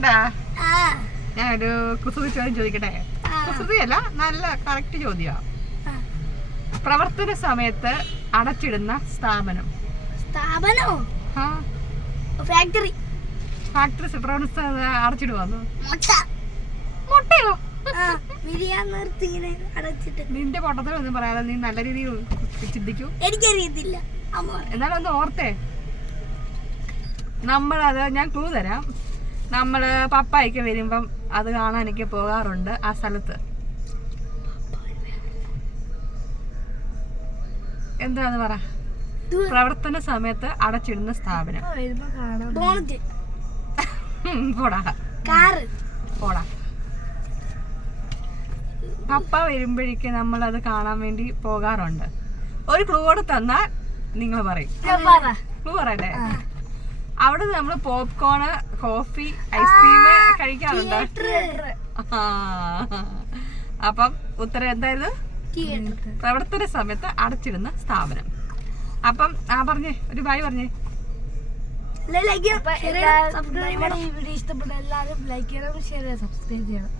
ആ. ഞാനൊരു കുസൃതി ചോദ്യം ചോദിക്കട്ടെ. കുസൃതിയല്ല നല്ല കറക്റ്റ് ചോദ്യമാണ് പ്രവർത്തന സമയത്ത് അടച്ചിടുന്ന സ്ഥാപനം. സ്ഥാപനോ? ഫാക്ടറി ഫാക്ടറി പ്രവർത്തന അടച്ചിടുവാന്നു മുട്ട. മുട്ടയോ? നിന്റെ പൊട്ടത്തിലൊന്നും പറയാതെ നീ നല്ല രീതിയിൽ ചിന്തിക്കൂ. എനിക്കറിയത്തില്ല. എന്നാലും ഒന്ന് ഓർത്തേ. നമ്മളത് ഞാൻ ക്ലൂ തരാം. നമ്മൾ പപ്പായിക്ക് വരുമ്പം അത് കാണാൻ എനിക്ക് പോകാറുണ്ട് ആ സ്ഥലത്ത്. എന്താന്ന് പറ? പ്രവർത്തന സമയത്ത് അടച്ചിടുന്ന സ്ഥാപനം. പോടാ. പോടാ. പപ്പ വരുമ്പോഴേക്ക് നമ്മൾ അത് കാണാൻ വേണ്ടി പോകാറുണ്ട്. ഒരു ക്ലൂ കൂടെ തന്നാൽ നിങ്ങൾ പറയും. ക്ലൂ പറയട്ടെ? അവിടെ നമ്മൾ പോപ്കോണ് കോഫി ഐസ്ക്രീം കഴിക്കാറുണ്ട്. അപ്പം ഉത്തരം എന്തായിരുന്നു? പ്രവർത്തന സമയത്ത് അടച്ചിടുന്ന സ്ഥാപനം. അപ്പം ആ പറഞ്ഞേ ഒരു ബായ് പറഞ്ഞേ. ലൈക്ക് ചെയ്യണം. ഈ വീഡിയോ ഇഷ്ടപ്പെട്ട എല്ലാവരും ലൈക്ക് ചെയ്യണം ഷെയർ ചെയ്യണം സബ്സ്ക്രൈബ് ചെയ്യണം.